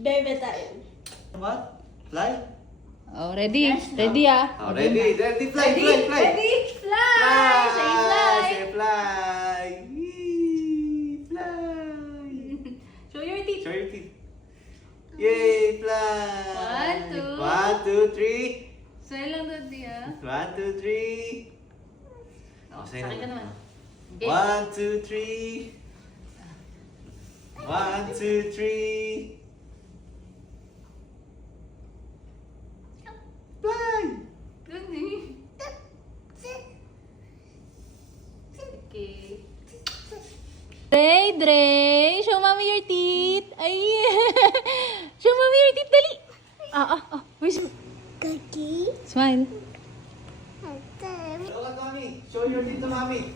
Baby time. What? Fly? Oh, ready? Ready ah. Oh, ready, fly. Ready? Fly! Say fly! Say fly! Yee, fly! Show your teeth. Show your teeth. Yay, fly! 1, 2. 1, 2, 3. Say lang daddy ah. 1, 2, 3. Oh, Say sakay ka naman. naman. 1, 2, 3. 1, 2, 3. Fly! Good eh. Okay. Dre, show mommy your teeth. Ay, show mommy your teeth, dali. Where's Cookie. smile? Look at mommy. Show your teeth to mommy.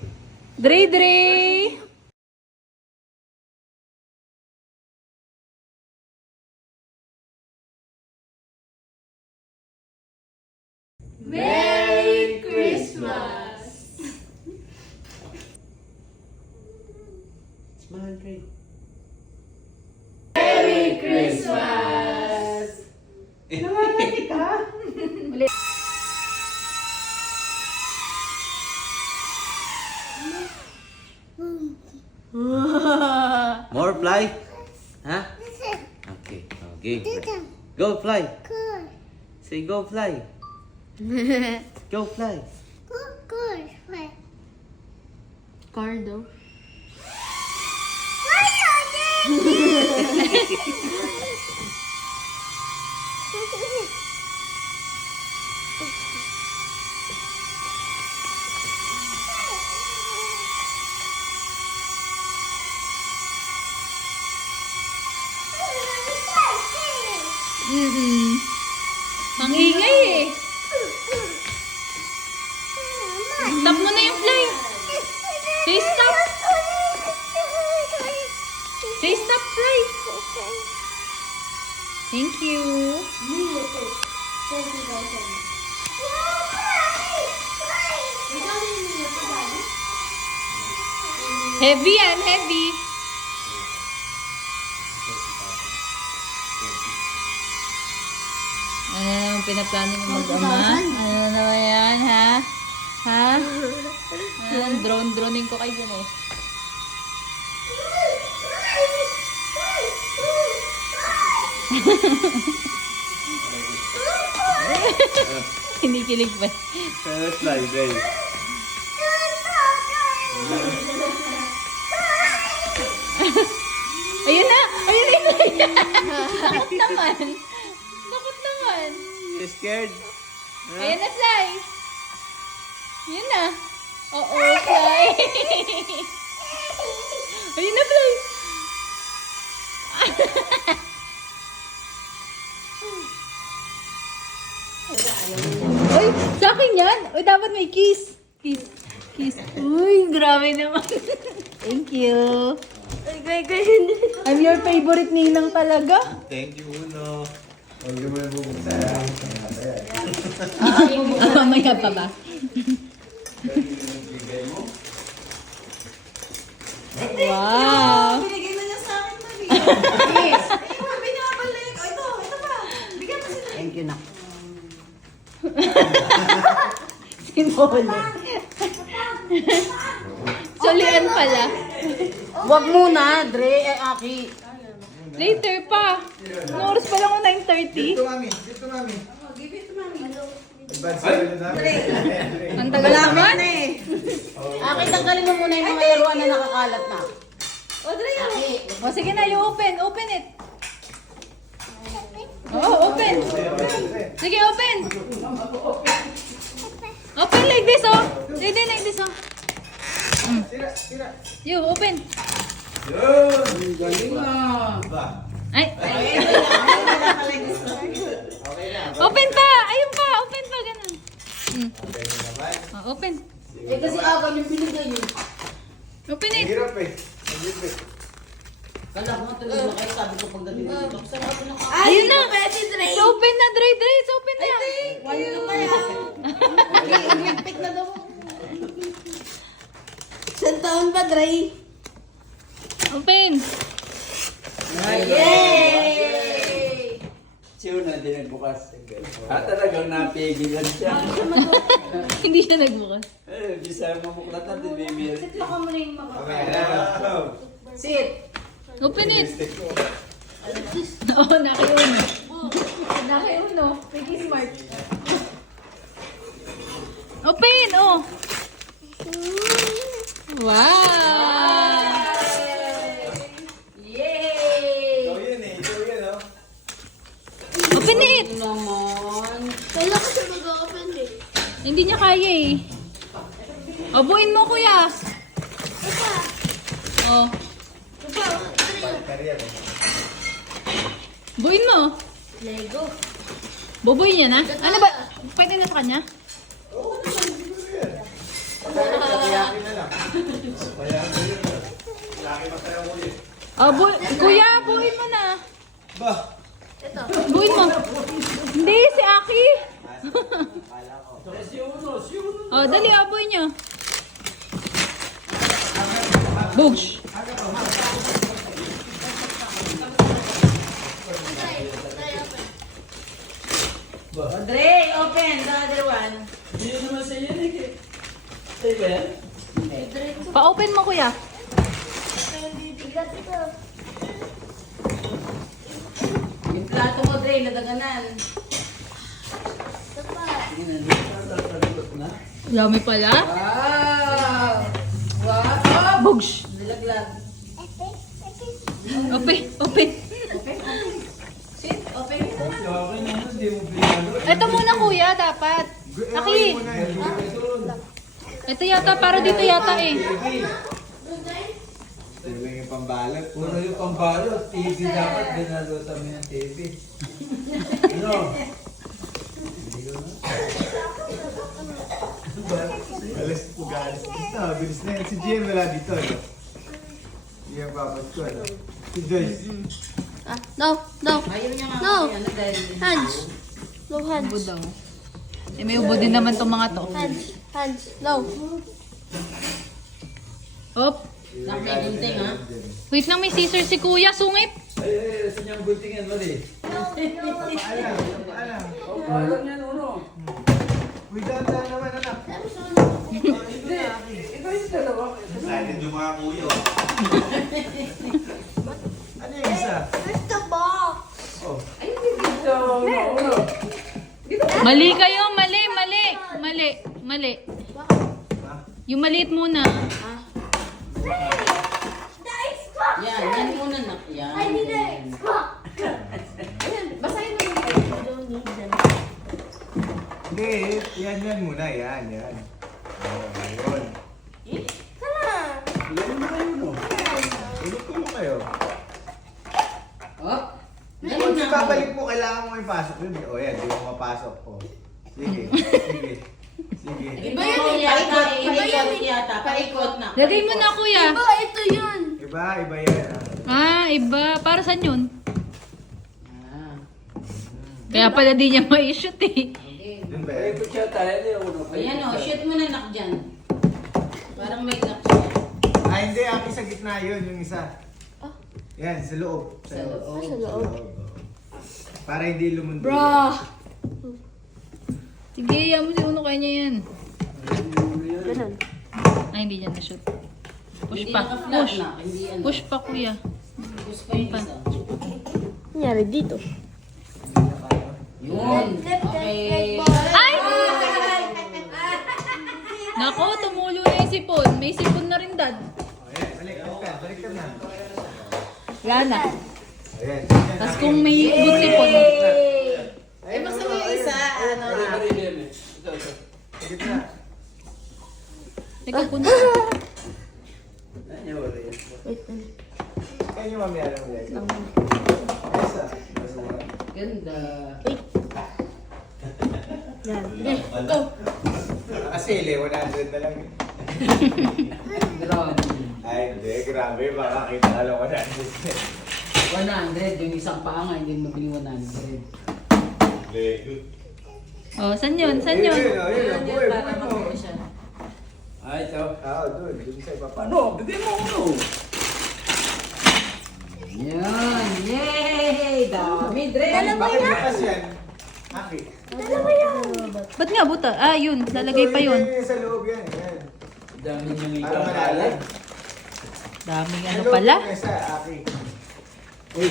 Dre. Merry Christmas! Smile, Dre. Merry Christmas! Nalalaki ka? More fly? Huh? Okay. Okay. Go fly. Say go fly. Go fly. Cardo. Ang ingay eh. Stop mo na yung fly. Say stop. Say stop, fly. Thank you. Heavy yan, heavy. Ano naman pinaplano ng mag-ama? Ano naman yan, ha? Ha? Droning ko kayo dyan eh. Kinikilig pa. Fly, Dre. Ayun na! Ayun na yung fly! Takot naman! Takot naman! You scared? Ayun na, fly! Yun na! Oo, fly! Ayun na, fly! Uy, sa akin yan! Uy, dapat may kiss! Kiss! Kiss! Uy, grabe naman! Thank you! I'm your favorite ninang talaga. Thank you, Uno. Mamaya pa ba? Wow! Binigay na niya sa akin na Yes! Binabalik! Ito pa! Bigyan mo sila. Thank you, nak. Sinuli. Solian pala. Wag muna, Dre, Aki. Later pa. Anong oras pa lang ako 9:30? Mami. Dito, Mami. Give it to mommy. Ang tagal naman. Aki, tanggalin mo muna yung mga laruan na nakakalat na. O, Dre, Aki, O sige na, you open. Open it. Oh, open. Sige, open. Open like this, oh. Like this, oh. You, open. galing ah. Ay. Open pa. Ayun pa. Open pa. Ganun. Oh, open. Eh kasi awan yung binigay yun. Open it. Hirap eh. Kala mo tuloy na kayo, sabi ko pagdating dito. Sarap na ka. Ayun na. It's open na, Dre. It's open na. Wala na kaya. Nag-pick na daw. Isang taon pa, Dre. Open. Yay! Siya na din nagbukas. Talagang napigilan siya. Hindi siya nagbukas. Bisa mamuklatan din, baby. Sit mo ka muna yung mga. Sit. Open it. Oo, nakiuno. Nakiuno. Piggy smart. Open, oh. Wow. Yay! Ito yun eh, ito yun oh. Open it. Naman. Kailan ko siya mag-open eh? Hindi niya kaya eh. Obuin mo, kuya. Papa, Oh. papa, three. Buin mo. Lego. Bubuin niya na. Ano ba? Pwede na sa kanya? Oh, kuya, buuin mo na. Ba? Ito. Buuin mo. Hindi, si Aki. Oh, dali, buuin niyo. Bugs. Audrey, open the other one. Hindi naman sa yan eh. Sa'yo ba yan? Pa-open mo, kuya. Bigat ito. Yung plato mo, Audrey, nadaganan. Papa. Dami pala. Wow! Wow! Bugs. Nilaglag. Open, open. Sit, open mo naman. Okay naman, hindi mo pinalo. Ito muna, kuya, dapat. Aki. Ito yata, para dito yata eh. Ito lang yung pambalot. Puro yung pambalot. TV dapat, binalutan mo yung TV. Ano? Alas po galis dito. Bilis na yan. Si Gian wala dito. No? Hindi ang babat ko. No? Si Joyce. Ah, no, no. Ayaw niya nga No. kasi ano dahil... Hands. No Ubo hands. daw. Eh, may ubo din naman tong mga to. Hands. Hands. No. Op. Nakikinting ha? Wait lang, may scissors si kuya. Sungit. Ay, saan niyang guntingin, mali? Paalam. Paalam. Alam niya, Nuno. Uy, dahan-dahan naman anak. Hindi. Ito yung dalawa. Excited yung mga kuya. Ano yung isa? Where's the box? Ay, hindi dito. Nuno. Mali kayo, mali, mali. Mali, mali. Yung maliit muna. Yan, yan muna na. Yan. I need it. Basahin mo yung I don't need them. Hindi, yan muna. Yan. Oh, ayun. Come on. Ilan na kayo, no? Tulog kayo. Oh. Kung babalik mo, kailangan mo ipasok yun. O yan, di mo mapasok. O. Sige. Iba yun yata. Paikot yata. Paikot na. Lagay mo na, kuya. Iba, ito yun. Iba yan. Ah, iba. Para saan yun? Ah. Kaya pala di niya ma-shoot eh. Okay. Dun ba Ay, yan? ito siya tayo. Uno. Ayan o, shoot mo na knock dyan. Parang may knock siya. Ah, hindi. Aki sa gitna yun, yung isa. Yan, sa loob. Sa loob. Sa loob. Para hindi lumundo. Bro! Sige, yan mo si Uno, kaya niya yan. Ganun. Ay, hindi niya na-shoot. Push Hindi pa. naka-flat Push. na. Hindi ano. Push pa, kuya. Push pa yung isa. Nangyari dito. Yun. Okay. Ay! Nako, tumulo na yung sipon. May sipon na rin, dad. Ayan, balik ka na. Wala na. Ayan. Tapos kung may good sipon. Ay, basta mo yung isa. Ano Mali, na. mali, mali. Ito. Sa gitna. Ikaw, punta. Ay, wala yan. Kaya yung mamaya lang ulit. Isa. Ganda. Yan. Kasi 100 na lang. Grabe. Ay, hindi. Grabe. Baka kita ka lang 100. 100. Yung isang paa nga, hindi mo bili 100. Lego. Oh, saan yun? Saan yun? Ayun, buhay Para mo. mag-ano siya. Ay, ito. Doon sa iba pa. Ano? Bigay mo uno. Yan. Yay! Dami, Dre. Bakit bukas yan? Aki. Ba't nga buta? Ah, yun. Lalagay pa yun. Ito, sa loob yan. Yan. Dami niyang Para malalim. Daming Sa ano loob pala. yung isa, Aki. Uy,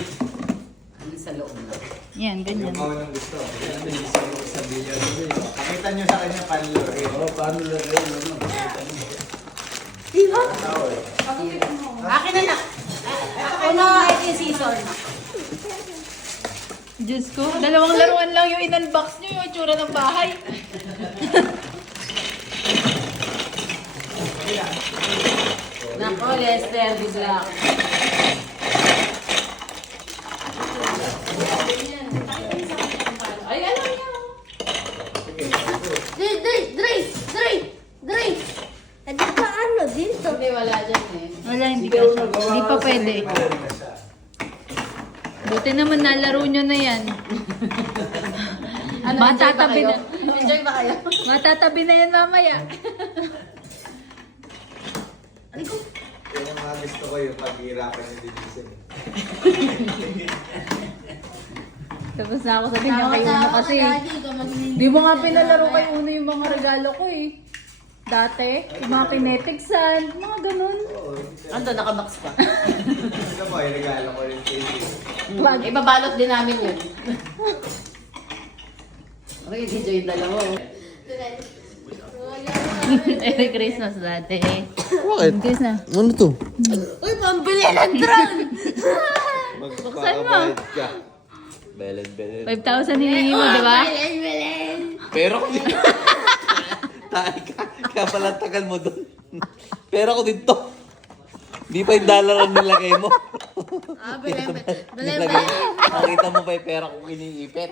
Ano sa loob na? Yan, Yung ganyan. mga nang gusto. yan may isa ko sa bilyan ko eh. Pakita nyo sa kanya panlori. Oo, paano lagay mo? Makikita mo. Akin na na. Ako na ito yung scissor na. Diyos ko, dalawang laruan lang yung in-unbox nyo, yung itsura ng bahay. Nako, Lester, bigla. Ay, alam niya. Dre! Hindi pa ano dito? Hindi, wala dyan eh. Wala, hindi ka siya. Hindi pa pwede. Buti naman nalaro nyo na yan. Ano, enjoy ba Matatabi kayo? na. Enjoy ba kayo? Matatabi na yan mamaya. Yung mga gusto ko yung paghihirapan yung division. Tapos na ako sa ganyan kay Uno kasi. Di mo nga pinalaro kay Uno yung mga regalo ko eh. Dati, yung mga kinetic sand, mga ganun. Ando, nakabox pa. Ito po, yung regalo ko yung TV. Ibabalot din namin yun. Okay, video yung dalawa. oh. Merry Christmas dati. Bakit? Kiss na. Ano to? Uy, pambili ng drone! Magpapakabayad ka. Belen, belen. 5,000 hinihingi mo, di ba? Bilen! Pero ko din. Tayo ka. Kaya pala tagal mo doon. Pero ko dito. Di pa yung dollar ang nilagay mo. Ah, bilen. Nakita mo pa yung pera kong iniipit.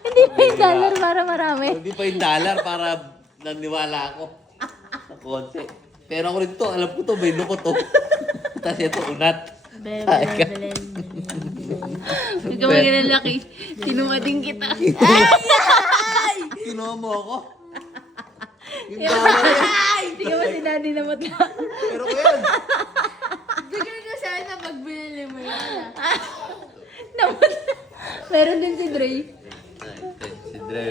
Hindi pa yung dollar para marami. Hindi pa yung dollar para naniwala ako. Na konti. Pero ako dito, alam ko to, may lukot to. Tapos ito, unat. Bilen. Huwag ka maglalaki. Tinumading kita. Kinuha mo ako. Yung Hindi ka ba si daddy na matla? Pero ko yan. Bigyan ko sana pag binili mo yan. Namatla. Meron din si Dre. Si Dre.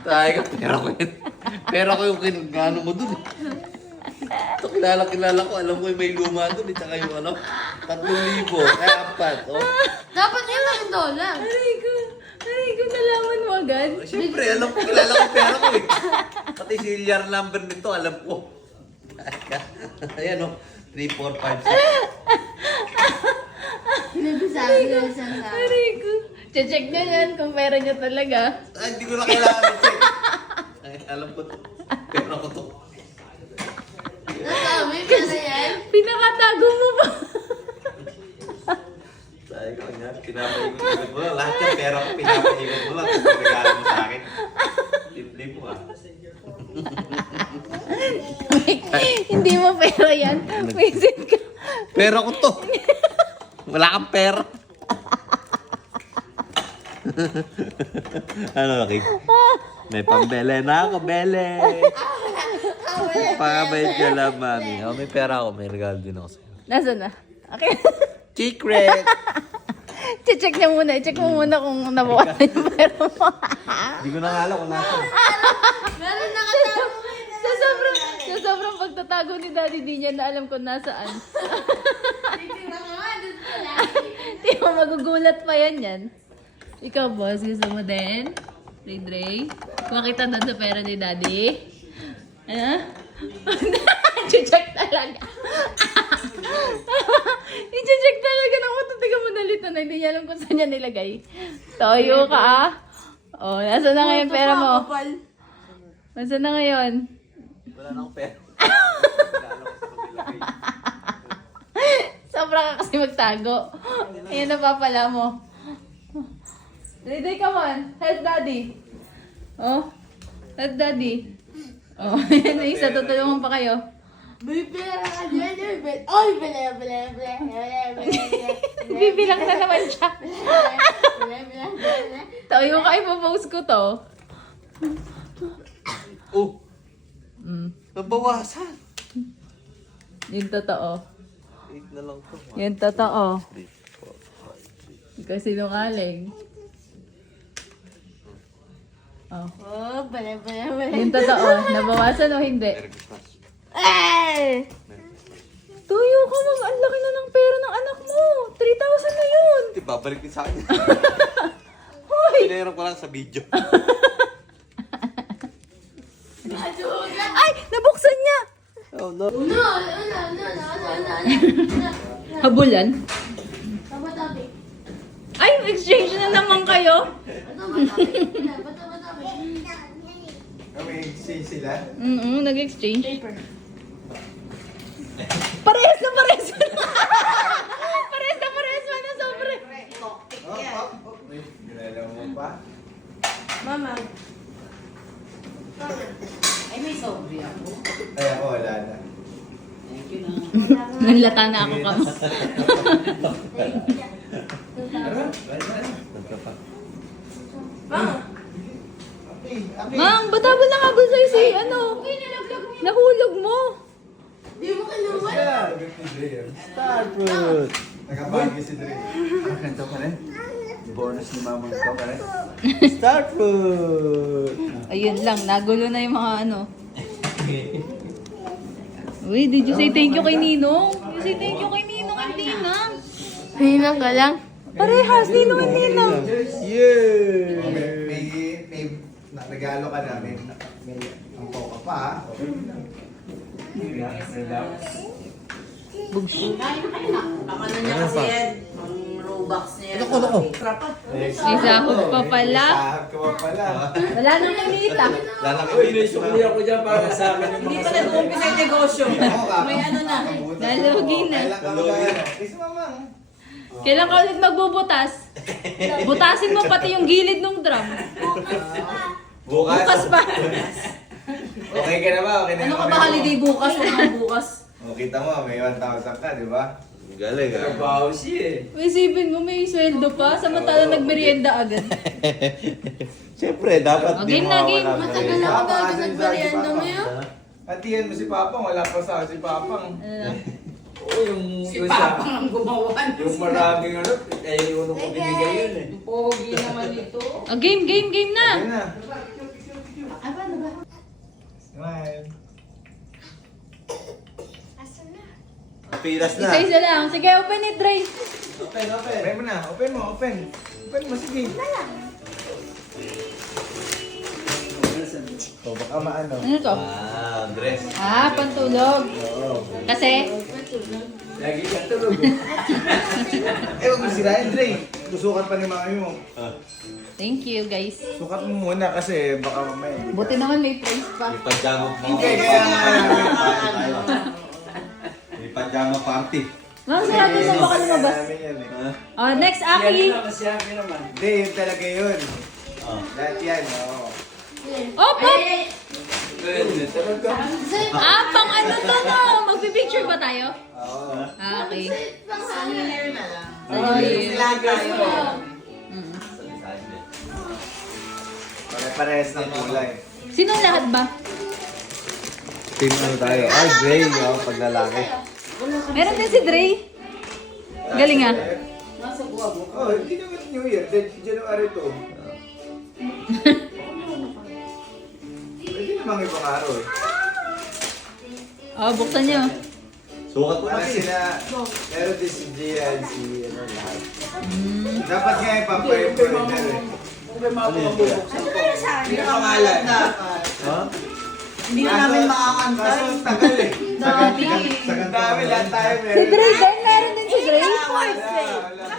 Tayo ka, pera ko yun. Pera ko yung kinagano mo dun eh. Ito, kilala ko. Alam ko yung may luma dun eh. Tsaka yung ano, 3,000. Kaya 4. Oh. Dapat yun ang dollar. Aray ko, nalaman mo agad. Siyempre, alam ko, kilala ko yung pera ko eh. Pati serial number nito, alam ko. Ayan o, 3, 4, 5, 6. Sinasabi ko sa Aray ko. Check nyo yan kung pera nyo talaga. Ay, hindi ko na kailangan i-check. Ay, alam ko to. Pera ko to. Nasama yung pala yan? Pinakatago mo pa. Sabi ko nga, pinapaikot-ikot mo lang. Lahat yung pera ko, pinapaikot mo lang. Tapos regalo mo sa akin. Libre mo ah. Hindi mo pera yan. Visit ka. Pera ko to. Wala kang pera. Ano, Kim? May pambele na ako, bele. Pakabayad ka lang, mami. Oh, may pera ako, may regalo din ako sa'yo. Nasaan na? Okay. Secret! Check niya muna. I-check mo muna kung nabawasan yung pera mo. Hindi ko na nga alam kung nasa. Meron nakatago. Sa sobrang pagtatago ni Daddy, di niya na alam kung nasaan. Titira ka nga, doon pala. Di mo magugulat pa yan. Ikaw, boss, gusto mo din? Dre? Makita doon sa pera ni Daddy? Ano? I-check talaga. I-check talaga ng matutiga mo nalito na hindi niya alam kung saan niya nilagay. Toyo ka ah. Oh, nasa na ngayon pera mo? Nasa na ngayon? Wala na akong pera. Sobra ka kasi magtago. Ayan napapala mo. Dre, come on. Help daddy. Oh. Help daddy. Oh, yan yung isa. Tutulungan pa kayo. Bibila ka dyan, bibila. Oy, bibila. Bibilang na naman siya. Toyo ka, ipopost ko to. Oh! Nabawasan! Yung totoo. 8 na lang to. Yung totoo. 3, 4, 5, 6, Kasi sinungaling. Oh. Oh, bala. Yung totoo, nabawasan o hindi? Merry Christmas. Eh! Tuyo ka, mag ang laki na ng pera ng anak mo. 3,000 na yun. Hindi, babalik din sa akin. Hoy! Pinayaran ko lang sa video. Ay, nabuksan niya. Oh no. No. Habulan? Tabi. Ay, exchange na naman kayo. Kami exchange sila. Nag-exchange. Parehas na. parehas na sobre. Uy, ginalaw mo pa. Mama. Ay, may sobre ako. Ay, ako wala na. Thank you na. Nanlata na ako kamo. Mama. Mang, batabon na nga sa'yo si ano. Nahulog mo. Di mo kinuha. Star fruit! Nakabagi si Dre. Ganito pa rin. Bonus ni mamang ko pa rin. Star fruit! Ayun lang, nagulo na yung mga ano. Uy, did you say thank you kay Ninong? You say thank you kay Ninong at Ninang. Hinang ka lang. Parehas, Ninong at Ninang. Yeah! May regalo ka namin. May angkaw ka pa ha. Bugso. Kain na kayo na. Baka na niya kasi yan. Ang Robux niya. May sahod pa pala. Sahag ka pa pala. Wala nang kumita. Uy, naisukli ako dyan para sa akin yung Hindi mga pa nag-uumpisa yung negosyo. May ano na. Nalugi na. Kailan ka mag-ano? Is mamang. Kailan ka ulit magbubutas? Butasin mo pati yung gilid ng drum. Bukas pa. Okay ka na ba? Okay na Ano ka yung ba kamay mo? holiday bukas? Walang bukas. O, kita mo, may 1,000 ka, di ba? Galing ah. trabaho siya eh. May isipin mo, may sweldo pa. Samantala nagmerienda agad. Siyempre, dapat O, game na, game. Matagal na ako bago nagmerienda mo yun. Atiyan mo si Papang, wala pa sa si Papang. Oo, yung Si yung Papa sa- ang gumawa. yung maraming ano, eh yung unang ko binigay yun eh. Pogi naman ito. O, game na. Ayun na. Ay, paano ba? Smile. Pilas na. Isa-isa lang. Sige, open it, Dre. Open. Open mo na, open mo, open. Open mo, sige. O, baka maano. Ano to? Ah, dress. Pantulog. Kasi, Lagi ka tulog. Eh, huwag mo sirain, Dre. Tusukan pa ni mami mo. thank you, guys. Sukat mo muna kasi baka mamaya. Buti naman may price pa. May pajama pa. Hindi, kaya nga May pajama party. Mga sarado na baka lumabas. namin yan eh. Oh, next, Yan Aki. lang kasi akin naman. Hindi, yun talaga yun. Lahat yan, oo. Op, op. Talaga. Pang ano to, no? Magpipicture ba tayo? Oo. Okay. Souvenir na lang. Sige. Sila tayo. Pare-parehas ng kulay. Sino lahat ba? Team ano tayo? Ay, gray. Oh, paglalaki. Meron din si Dre. Galing ah. Nasa buwag. Oh, hindi naman New Year. January to. Hindi namang ibang araw eh. Oh, buksan niyo. Sukat mo Para na sila, meron din si Gian, si ano lahat. Dapat nga ipampay-pay eh. Kung may mga mabubuksan ko. Hindi na pangalan. Dapat. Ha? Hindi na namin makakanta. Kaso tagal eh. Dami. Sa dami lahat tayo Si meron. Dre din, meron din si Dre. Wala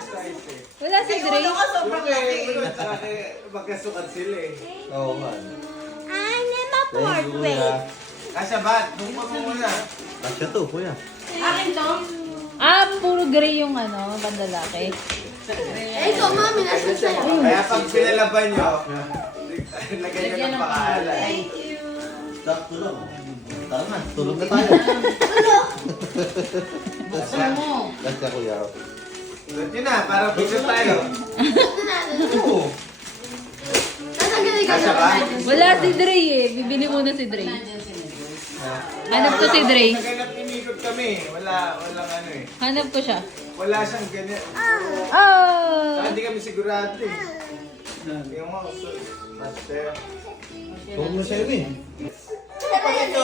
size eh. Wala si Dre. Sobrang laki. Magkasukat sila eh. Oo man. Kasya ba? Bukod mo muna. Kasya to, kuya. Akin to. Puro gray yung ano, bandalaki. Eh, ikaw, mami, nasa sa'yo. Kaya pag pinalaban nyo, lagyan nyo ng pangalan. Sakto lang. Tara na, tulog na tayo. Buksan mo. Kasya, kuya. Tulad nyo na, para picture tayo. Oo. Tatanggalin ka Kasya ba? Wala si Dre eh. Bibili muna si Dre. Nandiyan si Miguel. Hanap ko si Dre. Naganap ni Nico kami. Walang ano eh. Hanap ko siya. Wala siyang ganyan. Oh! Saka hindi kami sigurado eh. Yung mga master. Huwag mo siya, Emin. Pag ito,